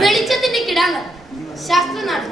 വെളിച്ചത്തിന്റെ കിടാങ്ങൾ ശാസ്ത്രനാട്.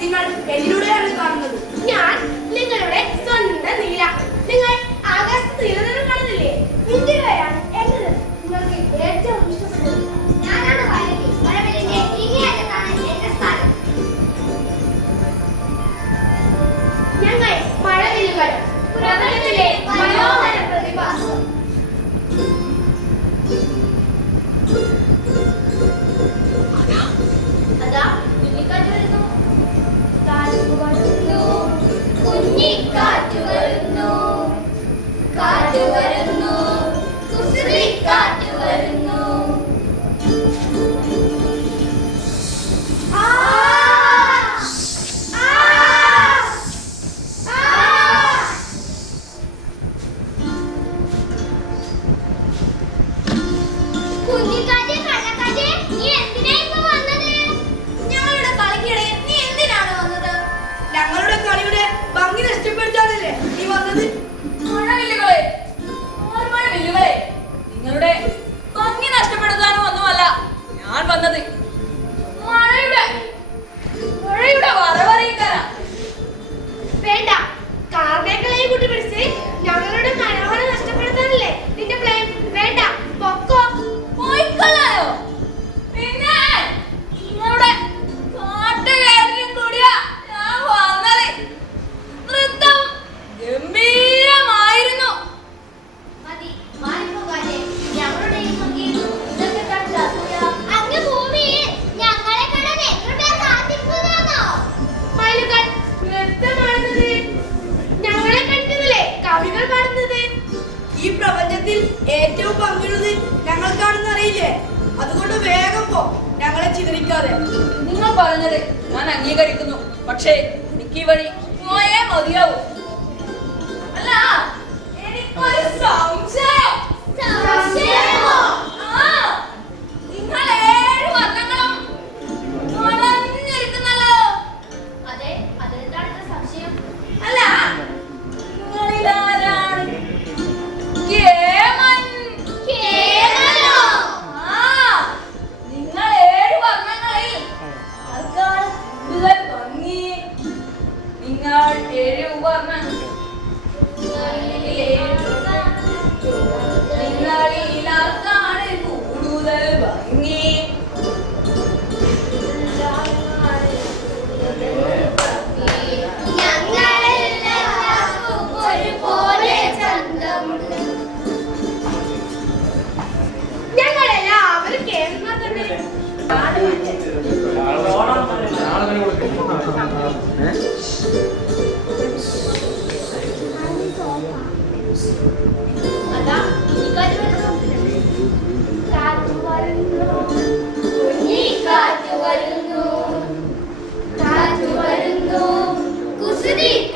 നിങ്ങൾ 7 പറഞ്ഞ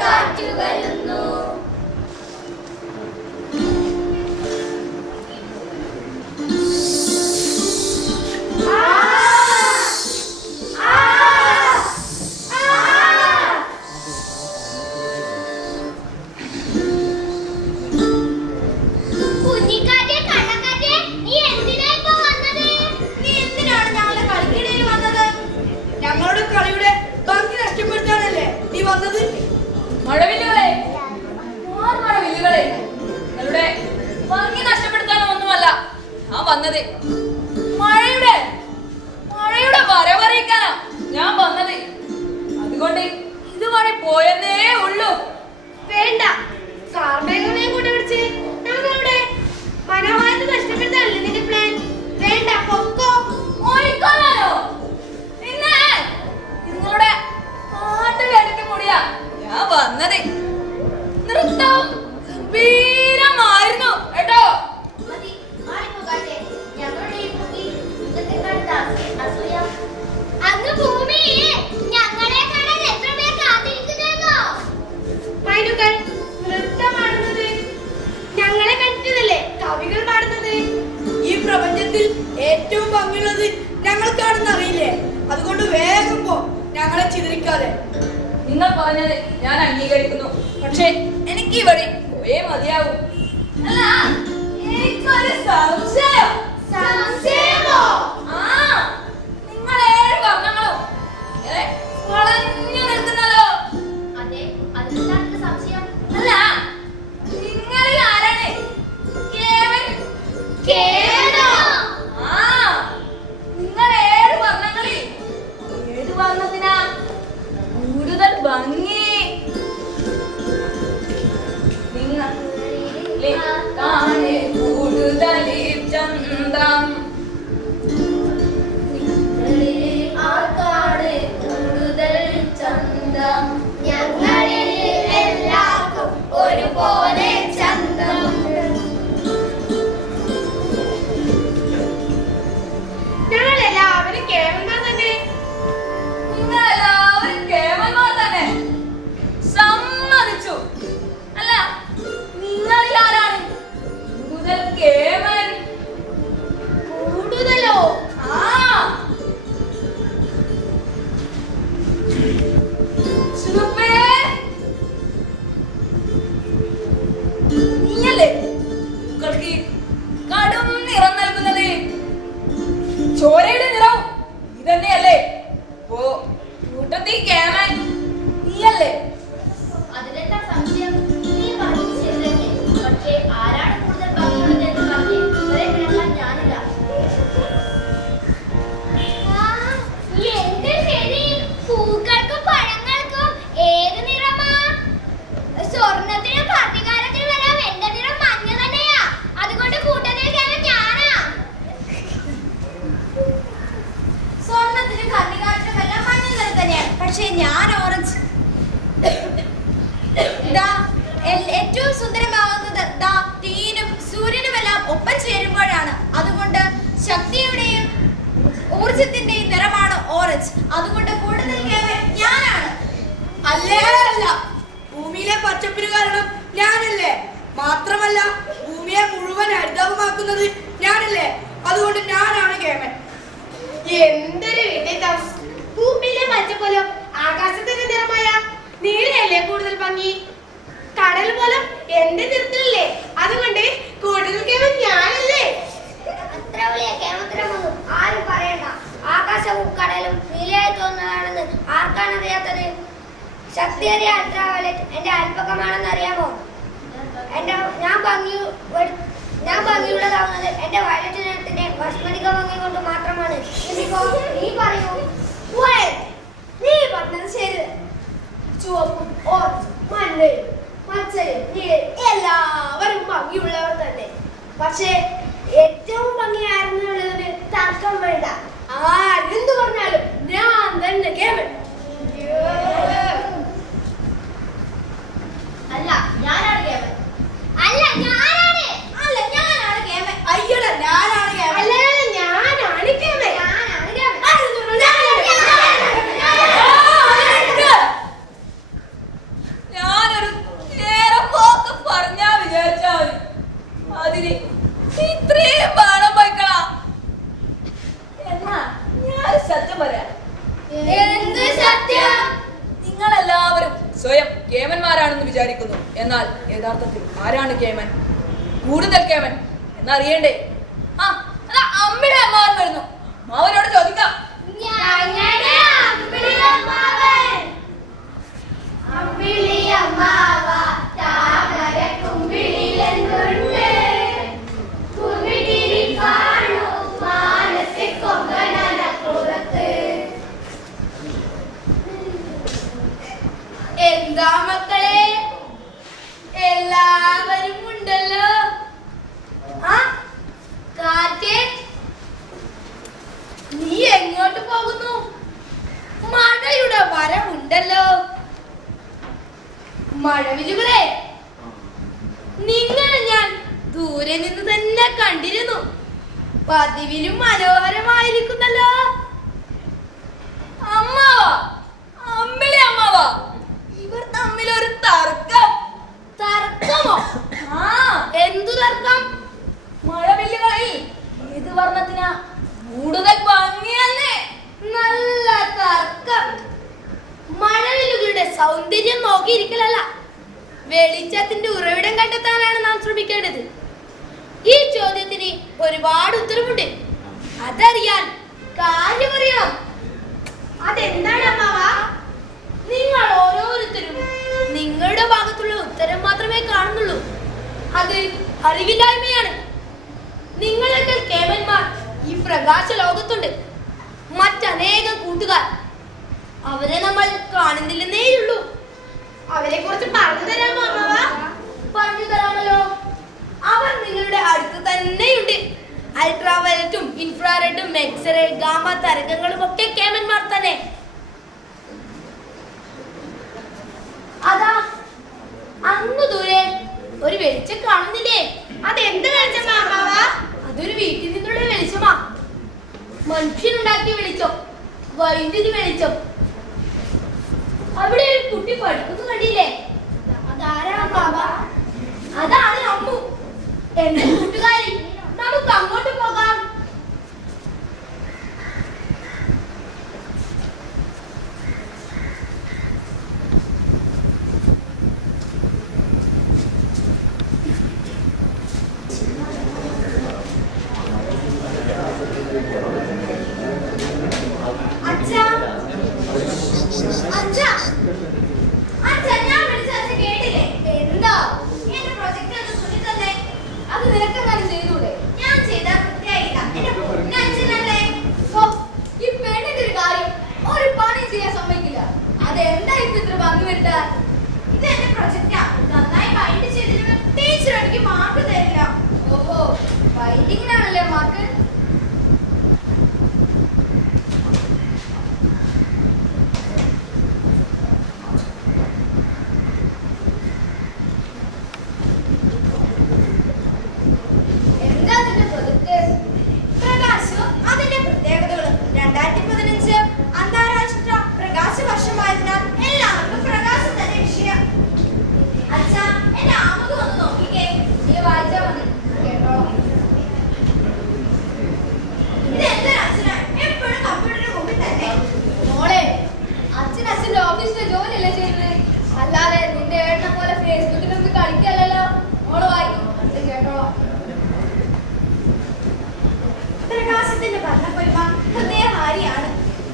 കാറ്റു വരുന്നു. ഞങ്ങളുടെ കളിയുടെ ഭംഗി നഷ്ടപ്പെടുത്താനല്ലേ നീ വന്നത്? മഴവില്ലുകളെ, മഴവില്ലുകളെ, നിങ്ങളുടെ ഭംഗി നഷ്ടപ്പെടുത്താനൊന്നുമല്ല ഞാൻ വന്നത്. മഴയുടെ വരവറിയിക്കാനാ ഞാൻ വന്നത്. അതുകൊണ്ട് ഇതുവഴി പോയെന്നേ ഉള്ളൂ. വേണ്ട, കാർമേഘങ്ങളെ കൂട്ടുപിടിച്ച് ഞങ്ങളുടെ മനോഹാരിത നഷ്ടപ്പെടുത്താനല്ലേ നിന്റെ പ്ലാൻ? വേണ്ട, പൊക്കോ. ഓടിക്കൊള്ളാനോ? പിന്നെ നിങ്ങളുടെ പാട്ട് കേട്ടിട്ട് കൂടിയാ ഞാൻ വന്നത്. നൃത്തം ഗംഭീരമായിരുന്നു കേട്ടോ. മതി, മാറിപ്പോകാതെ. ഞങ്ങളുടെ ഈ ഭൂമി യുദ്ധത്തെ കണ്ട അസൂയ. അങ്ങ് ഭൂമിയിൽ ഞങ്ങളെ കാണാൻ എത്ര പേർ കാത്തിരിക്കുന്നെന്നോ? മൈനുകൾ നൃത്തമാടുന്നത് ഞങ്ങളെ കണ്ടിട്ടല്ലേ കവികൾ പാടുന്നത്? ഈ പ്രപഞ്ചത്തിൽ ഏറ്റവും ഭംഗിയുള്ളത് ഞങ്ങൾക്കാണെന്ന് അറിയില്ലേ? അതുകൊണ്ട് വേഗം പോ, ഞങ്ങളെ ചിതറിക്കാതെ. നിങ്ങൾ പറഞ്ഞത് ഞാൻ അംഗീകരിക്കുന്നു. പക്ഷേ എനിക്ക് ഈ വഴി പോയേ മതിയാവും. അല്ല, എനിക്കൊരു സംശയം. സംശയമോ? ആ, നിങ്ങൾ 7 വർണ്ണങ്ങളും ഇങ്ങനെ വളഞ്ഞു നിൽക്കുന്നല്ലോ. അതെ, അതിനെന്താണ് സംശയം? അല്ല, നിങ്ങളിൽ ആരാണ് കേവൻ? കേവനോ? ആ, നിങ്ങൾ 7 വർണ്ണങ്ങളിൽ ഏത് വർണ്ണത്തിനാ കൂടുതൽ ഭംഗി? നിങ്ങളിലാണ് കൂടുതൽ ചന്തം. ആർക്കാണ് കൂടുതൽ ചന്തം? ഞങ്ങളിൽ എല്ലാവർക്കും ഒരുപോലെ ചന്തം. ഞങ്ങളെല്ലാവരും കേവന്മാർ തന്നെ. നിങ്ങളെല്ലാവരും കേവന്മാർ തന്നെ. സമ്മതിച്ചു. അല്ല, നിങ്ങളിൽ ആരാണ് കൂടുതൽ കേവൻ? കൂടുതലോ? ആ, ചുവപ്പേ, നീയല്ലേ പൂക്കൾക്ക് കടും നിറം നൽകുന്നത്? ചോരയുടെ നിറം ഇതന്നെയല്ലേ? ഓ, കൂട്ടത്തിൽ കേമൻ നീയല്ലേ? അതിലെന്താ സംശയം? നീ പറഞ്ഞത് ശരി തന്നെ. പക്ഷേ ആരാണ് കൂടുതൽ ഭംഗിയുള്ളത് എന്ന് പറഞ്ഞ് ഇവരെ പിണക്കാൻ ഞാനില്ല. എന്ത് ശരി? പൂക്കൾക്കും പഴങ്ങൾക്കും ഏത് നിറമാ? സ്വർണത്തിനും ഭർത്തികാരത്തിനും എല്ലാം എന്റെ നിറം മഞ്ഞ തന്നെയാ. അതുകൊണ്ട് കൂട്ടത്തിൽ കേവൻ ഞാനാ. സ്വർണത്തിനും ഭർത്തികാരത്തിനും എല്ലാം മഞ്ഞ നിറം തന്നെയാണ്. പക്ഷേ ഞാൻ ഓറഞ്ച്. ഏറ്റവും സുന്ദരമാവുന്നത് തീനും സൂര്യനുമെല്ലാം ഒപ്പം ചേരുമ്പോഴാണ്. അതുകൊണ്ട് ശക്തിയുടെയും ഊർജത്തിന്റെയും നിറമാണ് ഓറഞ്ച്. അതുകൊണ്ട് കൂടുതൽ കേവൻ ഞാനാണ്. അല്ലേ അല്ല, ഭൂമിയിലെ പച്ചപ്പിന് കാരണം ഞാനല്ലേ? മാത്രമല്ല, ഭൂമിയെ മുഴുവൻ ഹരിതാപമാക്കുന്നത് ഞാനല്ലേ? അതുകൊണ്ട് ഞാനാണ് കേമൻ. എന്തൊരു വിഡിത്തം! ഭൂമിയിലെ പച്ചപ്പൊലം ആകാശത്തിന്റെ നിറമായ നീലയല്ലേ കൂടുതൽ ഭംഗി? കടൽ പോലും എന്റെ നിറത്തിലല്ലേ? അതുകൊണ്ട് കൂടുതൽ കേവൻ ഞാനല്ലേ? അത്ര വലിയ കേമത്തിനൊന്നും ആരും പറയണ്ട. ആകാശവും കടലും നീലയായി തോന്നുന്നതാണെന്ന് ആർക്കാണ് അറിയാത്തത്? ശക്തിയേറിയ അൾട്രാവയലറ്റ് എന്റെ അല്പകമാണെന്ന് അറിയാമോ? ഞാൻ ഭംഗിയുള്ളതാവുന്നത് എന്റെ വയലറ്റ് നിറത്തിന്റെ ഭസ്മരിക ഭംഗി കൊണ്ട് മാത്രമാണ്. നീ പറയൂ. നീ പറഞ്ഞത് ശരി. ചുവപ്പും ഓറഞ്ചും മഞ്ഞയും പച്ചയും നീലയും എല്ലാവരും ഭംഗിയുള്ളവർ തന്നെ. പക്ഷേ ഏറ്റവും ഭംഗിയായിരുന്നുള്ളതിന് തർക്കം വേണ്ട. ആരെന്ത് പറഞ്ഞാലും ഞാൻ തന്നെ കേവൻ. അല്ല, ഞാനാണ് കേവൻ. അല്ല, ഞാനാണ്. അല്ല, ഞാനാണ് കേവൻ. അയ്യട, ഞാനാണ് കേമൻ. അല്ല, ഞാനാണ് കേവൻ. ഞാനാണ് കേവൻ. ഞാൻ അതിന് ഇത്രയും ബാണം വയ്ക്കണ? എന്നാ ഞാൻ സത്യം പറയാം. എന്ത് സത്യം? നിങ്ങളെല്ലാവരും സ്വയം കേമന്മാരാണെന്ന് വിചാരിക്കുന്നു. എന്നാൽ യഥാർത്ഥത്തിൽ ആരാണ് കേമൻ? കൂടുതൽ കേമൻ എന്നറിയണ്ടേ? ആ അതാ അമ്മിഴി അമ്മാവൻ വരുന്നു. അമ്മാവനോട് ചോദിക്കാം. ഞങ്ങളുടെ അമ്പിളിയമ്മാവൻ. അമ്പിളിയമ്മാവ താമര കുമ്പിളിലെന്തുണ്ട്? കുമിടിരി കാണൂ മാനസെ കൊമ്പനപ്പുറത്ത്. എന്താ മക്കളെ, എല്ലാവരും ഉണ്ടല്ലോ. ആ കാറ്റേ, നീ എങ്ങോട്ട് പോകുന്നു? മഴയുടെ വരവുണ്ടല്ലോ. മഴവിലുകളെ, നിങ്ങളെ ഞാൻ ദൂരെ നിന്ന് തന്നെ കണ്ടിരുന്നു. പതിവിലും മനോഹരമായിരിക്കുന്നല്ലോ. അമ്മാവ, അമ്മിളി അമ്മാവ, ഇവർ തമ്മിലൊരു തർക്കം. തർക്കമോ? ആ എന്തു തർക്കം? മഴവില്ലുകളിൽ ഏത് വർണ്ണത്തിനാ കൂടുതൽ ഭംഗിയല്ലേ? നല്ല തർക്കം. മഴവില്ലുകളുടെ സൗന്ദര്യം നോക്കിയിരിക്കലല്ല, വെളിച്ചത്തിന്റെ ഉറവിടം കണ്ടെത്താനാണ് നാം ശ്രമിക്കേണ്ടത്. ഈ ചോദ്യത്തിന് ഒരുപാട് ഉത്തരമുണ്ട്. അതറിയാൻ കാര്യമറിയണം. അതെന്താണ് അമ്മാവ? നിങ്ങൾ ഓരോരുത്തരും നിങ്ങളുടെ ഭാഗത്തുള്ള ഉത്തരം മാത്രമേ കാണുന്നുള്ളൂ. അത് അറിവില്ലായ്മയാണ്. നിങ്ങളൊക്കെ കേവന്മാർ ഈ പ്രകാശ ലോകത്തുണ്ട്. മറ്റനേകം കൂട്ടുകാർ, അവരെ നമ്മൾ കാണുന്നില്ലെന്നേയുള്ളൂ. അവരെ കുറിച്ച് പറഞ്ഞു തരാമോ അമ്മാവ? പറഞ്ഞു തരാമല്ലോ. അവർ നിങ്ങളുടെ അടുത്ത് തന്നെയുണ്ട്. അൾട്രാവയലറ്റും ഇൻഫ്രാറെഡും എക്സ്റേ ഗാമ തരംഗങ്ങളും ഒക്കെ കേമന്മാർ തന്നെ. അതാ അങ്ങ് ദൂരെ ഒരു വെളിച്ചം കാണുന്നില്ലേ? അതെന്ത് വെളിച്ചമാ അമ്മാവ? അതൊരു വീട്ടിൽ നിന്നുള്ള വെളിച്ചമാ. മനുഷ്യനുണ്ടാക്കിയ വെളിച്ചം, വൈദ്യുതി വെളിച്ചം. അവിടെ ഒരു കുട്ടി പഠിക്കുന്നു കണ്ടില്ലേ? അതാരാ അമ്മാവ? അതാണ് അമ്മു. എന്റെ കൂട്ടുകാരി, നമുക്ക് അങ്ങോട്ട് പോകാം. അച്ഛാ, അച്ഛാ, അച്ഛാ, ഞാൻ വിളിച്ച അച്ഛൻ കേട്ടില്ലേ? എന്താ? എന്റെ പ്രൊജക്ട് ഒന്ന് തുന്നി തന്നെ. അത് നിനക്കെങ്ങനെ ചെയ്തൂടെ? ഞാൻ ചെയ്താൽ വൃത്തിയായില്ല. എന്റെ പൊന്നു അച്ഛനല്ലേ? ഓ, ഈ പെണ്ണിന്റെ ഒരു കാര്യം ഒരു പണി ചെയ്യാൻ സമ്മതിക്കില്ല. അതെന്താ ഇത്ര ഭംഗി വരുത്താൻ? ഇത് എന്റെ പ്രൊജക്റ്റാ. നന്നായി ബൈൻഡ് ചെയ്തിട്ട് ടീച്ചർ എനിക്ക് മാർക്ക് തരില്ല. ഓഹോ, ബൈൻഡിങ്ങിനാണല്ലേ മാർക്ക്? എന്താ നിന്റെ പ്രൊജക്ട്? പ്രകാശവും അതിന്റെ പ്രത്യേകതകളും. 2015 അന്താരാഷ്ട്ര പ്രകാശ വർഷമായതിനാൽ എല്ലാവർക്കും പ്രകാശം തന്നെ വിഷയം. അച്ഛാ, എന്റെ ആമുഖം ഒന്ന് നോക്കിക്കേ. നീ വായിച്ചാ മതി, കേട്ടോളാം. ഇത് എന്തൊരു അച്ഛനാ, എപ്പോഴും കമ്പ്യൂട്ടറിന് മുമ്പിൽ തന്നെ. മോളെ, അച്ഛന്റെ ഓഫീസിലെ ജോലിയല്ലേ ചെയ്യുന്നത്, അല്ലാതെ നിന്റെ ഏട്ടനെ പോലെ ഫേസ്ബുക്കിലൊന്ന് കളിക്കല്ലോ. മോള് വായിക്കും, അച്ഛൻ കേട്ടോളാം. പ്രകാശത്തിന്റെ വർണ്ണപ്പൊലിമ ഹൃദയഹാരിയാണ്.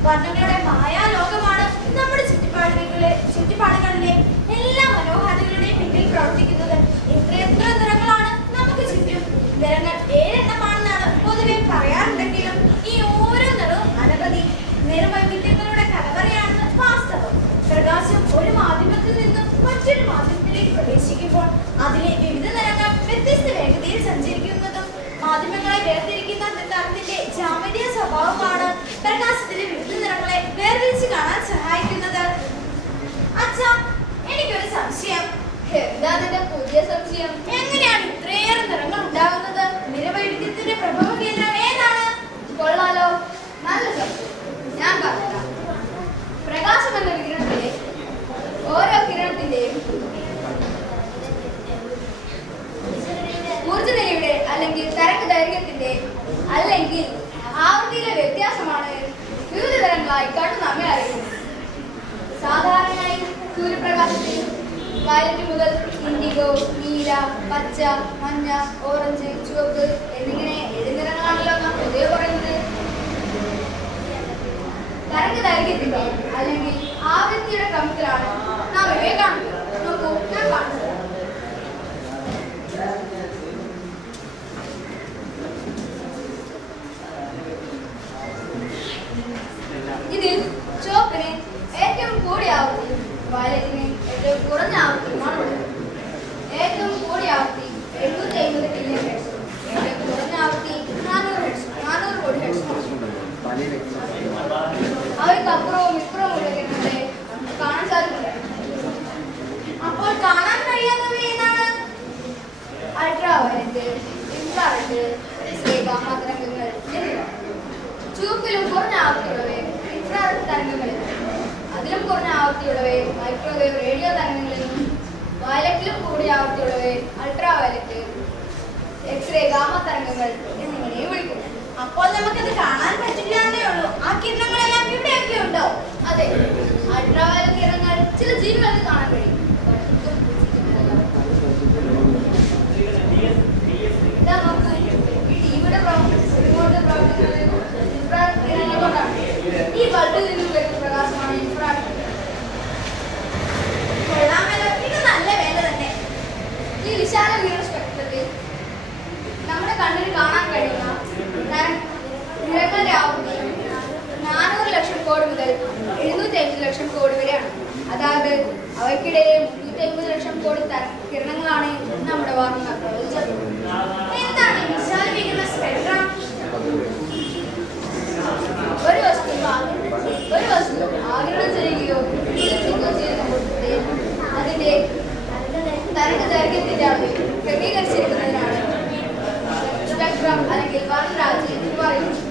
വർണ്ണങ്ങളുടെ മായാലോകമാണ് നമ്മുടെ ചുറ്റുപാടുകളിലെ എല്ലാ മനോഹാരികളുടെയും പിന്നിൽ പ്രവർത്തിക്കുന്നത്. എത്രയെത്ര നിറങ്ങളാണ് നമുക്ക് ചുറ്റും. നിറങ്ങൾ 7 എണ്ണമാണെന്നാണ് പൊതുവെ പറയാറുണ്ടെങ്കിലും ഈ ഓരോ നിറവും അനവധി നിറവൈവിധ്യങ്ങളുടെ കലവറയാണെന്ന് വാസ്തവം. പ്രകാശം ഒരു മാധ്യമത്തിൽ നിന്നും മറ്റൊരു മാധ്യമത്തിലേക്ക് പ്രവേശിക്കുമ്പോൾ അതിലെ വിവിധ നിറങ്ങൾ വ്യത്യസ്ത വേഗതയിൽ സഞ്ചരിക്കുന്നതും മാധ്യമങ്ങളെ വേർതിരിക്കുന്ന തരത്തിന്റെ ജാമിതീയ സ്വഭാവമാണ് പ്രകാശത്തിലെ വിവിധ നിറങ്ങളെ വേർതിരിച്ച് കാണാൻ സഹായിക്കുന്നത്. അച്ഛാ, എനിക്കൊരു സംശയം. എന്താ നിന്റെ പുതിയ സംശയം? എങ്ങനെയാണ് ഇത്രയേറെ നിറങ്ങൾ ഉണ്ടാകുന്നത്? നിറവൈവിധ്യത്തിന്റെ പ്രഭവ കേന്ദ്രം ഏതാണ്? കൊള്ളാലോ, നല്ല സംശയം. ഞാൻ പറഞ്ഞതാ. പ്രകാശം എന്ന വികിരണത്തിലെ ഓരോ കിരണത്തിന്റെയും ഊർജ്ജനിലയുടെ അല്ലെങ്കിൽ തരംഗ ദൈർഘ്യത്തിന്റെ അല്ലെങ്കിൽ ആവൃത്തിയിലെ വ്യത്യാസമാണ് വിവിധ തരങ്ങളായി കണ്ണു നമ്മെ അറിയുന്നത്. സാധാരണയായി സൂര്യപ്രകാശത്തിൽ വയലറ്റ് മുതൽ ഇൻഡിഗോ, നീല, പച്ച, മഞ്ഞ, ഓറഞ്ച്, ചുവപ്പ് എന്നിങ്ങനെ 7 നിറങ്ങളാണല്ലോ നാം പൊതുവെ പറയുന്നത്. തരംഗ ദൈർഘ്യത്തിന്റെ അല്ലെങ്കിൽ ആവൃത്തിയുടെ ക്രമത്തിലാണ് നാം ഇവയെ കാണുന്നത്. നോക്കൂ, ഞാൻ കാണുന്നത് ഇതിൽ ചുവപ്പിന് ഏറ്റവും കൂടിയ ആവൃത്തി, വയലറ്റിന് ഏറ്റവും കുറഞ്ഞ ആവൃത്തിയുമാണ് ഉള്ളത്. ഏറ്റവും കൂടിയ ആവൃത്തി 750 കിലോ ഹെർട്സ്, ഏറ്റവും കുറഞ്ഞ ആവൃത്തി 400 കോടി ഹെർട്സ്. അവയ്ക്ക് അപ്പുറവും ഇപ്പുറവും ഉള്ള കിരണങ്ങളെ നമുക്ക് കാണാൻ സാധിക്കില്ല. അപ്പോൾ കാണാൻ കഴിയാത്തവ ഏതാണ്? അൾട്രാ വയലറ്റ്, ഇൻഫ്രാറെഡ്, ഗാമാ തരംഗങ്ങൾ എന്നിവ. ചുവപ്പിലും കുറഞ്ഞ ആവൃത്തിയുള്ളവയെ ഇൻഫ്രാറെഡ് തരംഗങ്ങളിൽ, അതിലും കുറഞ്ഞ ആവൃത്തിയുള്ളവയെ മൈക്രോവേവ് റേഡിയോ തരംഗങ്ങളിൽ, വയലറ്റിലും കൂടിയ ആവൃത്തിയുള്ളവയെ അൾട്രാ വയലറ്റ്, എക്സ്റേ ഗാമ തരംഗങ്ങൾ എന്നിങ്ങനെയും വിളിക്കുന്നു. അപ്പോൾ നമുക്കത് കാണാൻ പറ്റില്ല എന്നേ ഉള്ളൂ. ആ കിരണങ്ങളെല്ലാം ഇവിടെയൊക്കെ ഉണ്ടോ? അതെ, അൾട്രാ വയലറ്റ് കിരണങ്ങൾ ചില ജീവികൾക്ക് കാണാൻ കഴിയും. ഇതാ നോക്കൂ, ഈ ടിവിയുടെ റിമോട്ട് പ്രവർത്തിക്കുന്നത് ഇൻഫ്രാറെഡ് കിരണങ്ങൾ കൊണ്ടാണ്. ഈ ബൾബിൽ നിന്നും വരുന്ന പ്രകാശമാണ് ഇൻഫ്രാറെഡ്. കൊള്ളാമല്ലോ, ഇത് നല്ല വേല തന്നെ. ഈ വിശാല കിരണ സ്പെക്ട്രത്തിൽ നമ്മുടെ കണ്ണിന് കാണാൻ കഴിയുന്ന നിറങ്ങളുടെ ആവൃത്തി 400 ലക്ഷം കോടി മുതൽ 750 ലക്ഷം കോടി വരെയാണ്. അതായത് അവയ്ക്കിടയിലെ 350 ലക്ഷം കോടി കിരണങ്ങളാണ് നമ്മുടെ വാർത്ത പ്രവചിച്ചത്. എന്താണ് ഈ വിശാല വികിരണ സ്പെക്ട്രം? ഒരു വസ്തു ആഗിരണം ചെയ്യുകയോ ചെയ്യുന്ന അതിന്റെ തരംഗ ദൈർഘ്യത്തിന്റെ അളവ് ക്രമീകരിച്ചിരിക്കുന്നതിനാണ് സ്പെക്ട്രം അല്ലെങ്കിൽ വർണ്ണരാജി എന്ന് പറയുന്നത്.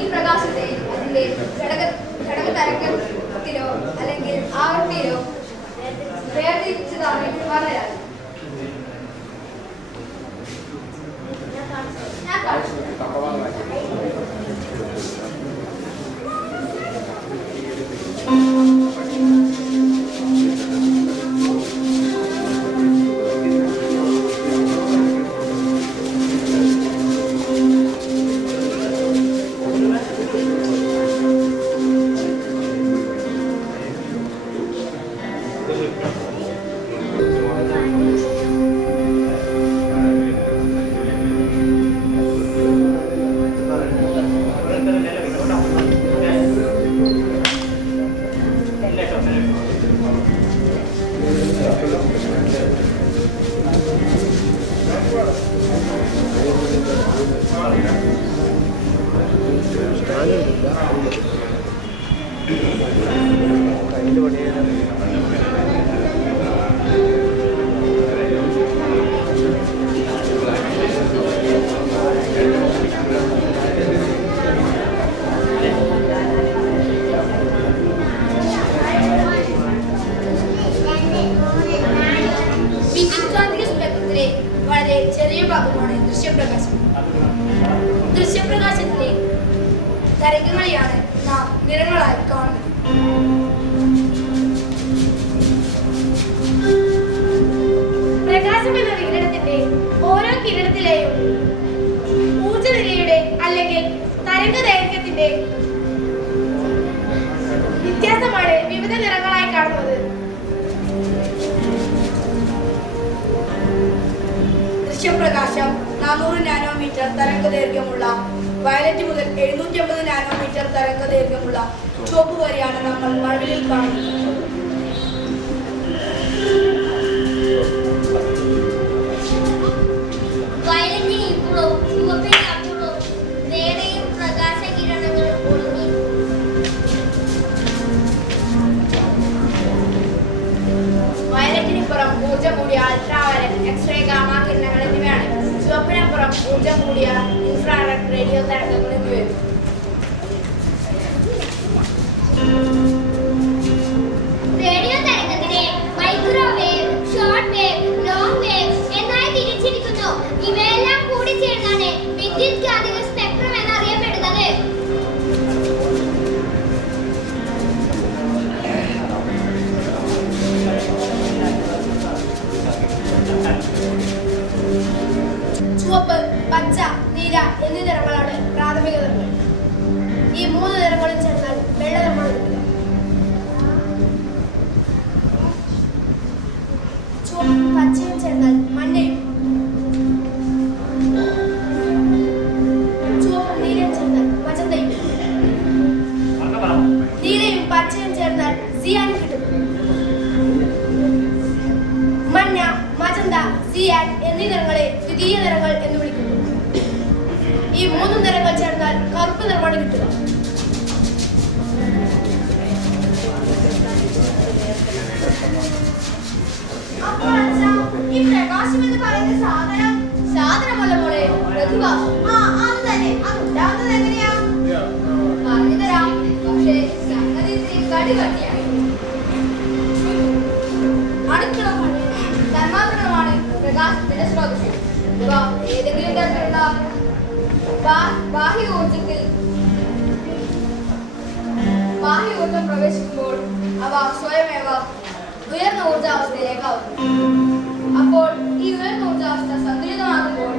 ഈ പ്രകാശത്തെ അതിന്റെ ഘടക തരംഗത്തിലോ അല്ലെങ്കിൽ ആവൃത്തിയിലോ വേർതിരിച്ചതാണ് വർണ്ണരാജി. ഞാൻ കാണിച്ചു. വളരെ ചെറിയ ഭാഗമാണ് ദൃശ്യപ്രകാശം. ദൃശ്യപ്രകാശത്തിലെ തരംഗങ്ങളെയാണ് നാം നിറങ്ങളായി കാണുന്നത്. പ്രകാശം എന്ന വികിരണത്തിന്റെ ഓരോ കിരണത്തിലെയും ഊർജ്ജനിലയുടെ അല്ലെങ്കിൽ തരംഗ ദൈർഘ്യത്തിന്റെ വ്യത്യാസമാണ് വിവിധ നിറങ്ങളായി കാണുന്നത്. ദൃശ്യപ്രകാശം 400 നാനോമീറ്റർ തരംഗ ദൈർഘ്യമുള്ള വയലറ്റ് മുതൽ 750 നാനോമീറ്റർ തരംഗ ദൈർഘ്യമുള്ള ചുവപ്പ് വരെയാണ് നമ്മൾ മഴവിലിൽ കാണുന്നത്. വയലറ്റിന് ഇപ്പുറവും ചുവപ്പിന് അപ്പുറവും വേറെയും പ്രകാശ കിരണങ്ങൾ ഒളിഞ്ഞു. വയലറ്റിനിപ്പുറം ഊർജ്ജം കൂടിയ അൾട്രാവയലറ്റ്, എക്സ്റേ, ഗാമ കിരണങ്ങൾ എന്നിവയാണ്. ചുവപ്പിനപ്പുറം ഊർജ്ജം കൂടിയ ഇൻഫ്രാറെഡ്, റേഡിയോ തരംഗങ്ങൾ എന്നിവയാണ്. റേഡിയോ തരംഗത്തിനെ microwave, short wave, long wave എന്നായി തിരിച്ചിരിക്കുന്നു. ഇവയെല്ലാം കൂടി ചേർന്നാണ് വിദ്യുത്കാന്തിക സ്പെക്ട്രം എന്നറിയപ്പെടുന്നത്. ചുവപ്പ്, പച്ച, നീല എന്നീ നിറങ്ങളാണ് പ്രാഥമിക നിറങ്ങൾ. ഈ 3 നിറങ്ങളും ചേർന്നാൽ വെള്ള നിറമാണ് കിട്ടുക. ചുവപ്പും പച്ചയും ചേർന്നാൽ മഞ്ഞയും, ചുവപ്പും നീലയും ചേർന്നാൽ മജന്തയും, നീലയും പച്ചയും ചേർന്നാൽ സിയാനും കിട്ടുന്നു. മഞ്ഞ, മജന്ത, സിയാൻ എന്നീ നിറങ്ങളെ ദ്വിതീയ നിറങ്ങൾ എന്ന് വിളിക്കുന്നു. ഈ 3 നിറങ്ങൾ ചേർന്നാൽ കറുപ്പ് നിറമാണ് കിട്ടുക. ഈ പ്രകാശം എന്ന് പറയുന്ന സാധനമല്ല മോളെ, പ്രതിഭാസം. അത് തന്നെ. അത് ഉണ്ടാകുന്നത് എങ്ങനെയാ? പറഞ്ഞു തരാം. പക്ഷേ സംഗതി കടികട്ടിയാണ്. അടുക്കള തന്മാത്രകളാണ് പ്രകാശത്തിന്റെ സ്രോതസ്. ഇവ ഏതെങ്കിലും തരത്തിലുള്ള ബാഹ്യ ഊർജം പ്രവേശിക്കുമ്പോൾ അവ സ്വയമേവ ഉയർന്ന ഊർജാവസ്ഥയിലേക്കാവും. അപ്പോൾ ഈ ഉയർന്ന ഊർജാവസ്ഥ സന്തുലിതമാകുമ്പോൾ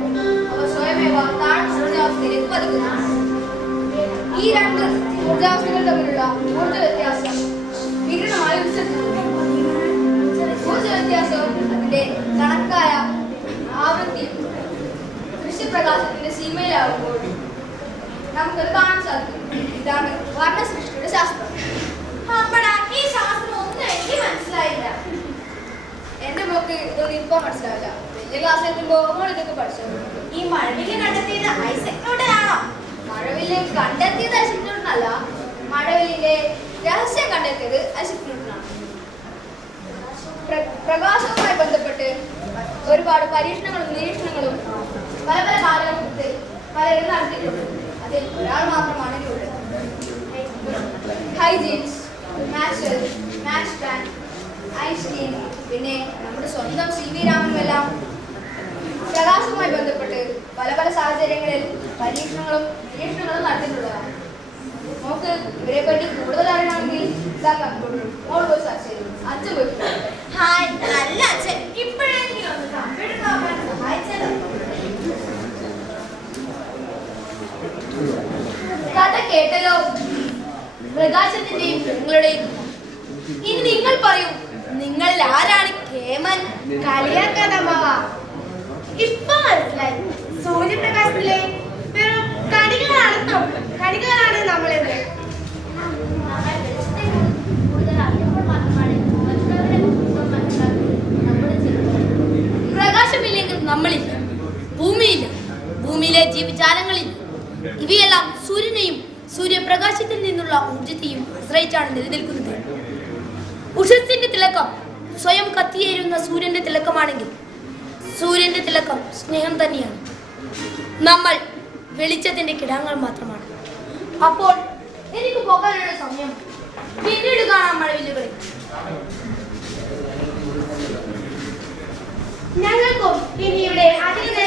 അവ സ്വയമേവ താഴ്ന്ന ഊർജാവസ്ഥയിലേക്ക് പതിക്കുന്നു. ഈ 2 ഊർജാവസ്ഥകൾ തമ്മിലുള്ള ഊർജ വ്യത്യാസം വികിരണമായി ഉത്സരിക്കുന്നു. ഊർജ വ്യത്യാസം അതിന്റെ കണക്കായ ആവൃത്തി ദൃശ്യപ്രകാശത്തിന്റെ സീമയിലാവുമ്പോൾ നമുക്കത് കാണാൻ സാധിക്കും. ഇതാണ് വർണ്ണസൃഷ്ടിയുടെ ശാസ്ത്രം. ഈ ശാസ്ത്രം ഒന്നും എനിക്ക് മനസ്സിലായില്ല. എന്റെ മോക്ക് ഇതൊന്നും ഇപ്പൊ മനസ്സിലാവില്ല. വലിയ ക്ലാസ് എത്തുമ്പോ നമ്മൾ ഇതൊക്കെ പഠിച്ചു. ഈ മഴവില്ല് കണ്ടെത്തിയത് ഐസക് ന്യൂട്ടനാണോ? മഴവില്ല് കണ്ടെത്തിയത് ഐസക് ന്യൂട്ടനല്ല. മഴവില്ലിന്റെ രഹസ്യം കണ്ടെത്തിയത് ഐസക് ന്യൂട്ടനാണ്. പ്രകാശവുമായി ബന്ധപ്പെട്ട് ഒരുപാട് പരീക്ഷണങ്ങളും നിരീക്ഷണങ്ങളും പല കാലഘട്ടത്തിൽ പലരും നടത്തിയിട്ടുണ്ട്. അതിൽ ഒരാൾ മാത്രമാണ് Newton. Huygens, Maxwell, Max Planck, Einstein, പിന്നെ നമ്മുടെ സ്വന്തം CV രാമനുമെല്ലാം പ്രകാശവുമായി ബന്ധപ്പെട്ട് പല സാഹചര്യങ്ങളിൽ പരീക്ഷണങ്ങളും നിരീക്ഷണങ്ങളും നടത്തിയിട്ടുള്ളതാണ്. നമുക്ക് ഇവരെ പറ്റി കൂടുതൽ അറിയണമെങ്കിൽ മോൾ പോയി സെർച്ച് ചെയ്തു. അച്ഛൻ പോയി. ഹായ്, നല്ല അച്ഛൻ. ഇപ്പോഴെങ്കിലും ഒന്ന് കമ്പ്യൂട്ടർ നോക്കാൻ സഹായിച്ചല്ലോ. കഥ കേട്ടല്ലോ, പ്രകാശത്തിന്റെയും നിങ്ങളുടെയും. ഇനി നിങ്ങൾ പറയൂ, നിങ്ങളിൽ ആരാണ് കേമൻ? കളിയാക്കാതമ്മ, ഇപ്പൊ മനസ്സിലായി. സൂര്യപ്രകാശത്തിലെ വെറും കണികളാണ് നമ്മളെന്ന്. പ്രകാശമില്ലെങ്കിൽ നമ്മളില്ല, ഭൂമിയില്ല, ഭൂമിയിലെ ജീവജാലങ്ങളില്ല. ഇവയെല്ലാം സൂര്യനെയും സൂര്യപ്രകാശത്തിൽ നിന്നുള്ള ഊർജത്തെയും ആശ്രയിച്ചാണ് നിലനിൽക്കുന്നത്. ഉഷസ്സിന്റെ തിളക്കം സ്വയം കത്തിയേരുന്ന സൂര്യന്റെ തിളക്കമാണെങ്കിൽ സൂര്യന്റെ തിളക്കം സ്നേഹം തന്നെയാണ്. നമ്മൾ വെളിച്ചത്തിന്റെ കിടങ്ങൾ മാത്രമാണ്. അപ്പോൾ എനിക്ക് പോകാനുള്ള സമയം. പിന്നീട് കാണാം മഴവില്ലുകളിൽ. ഞങ്ങൾക്കും ഇനിയുടെ അധിക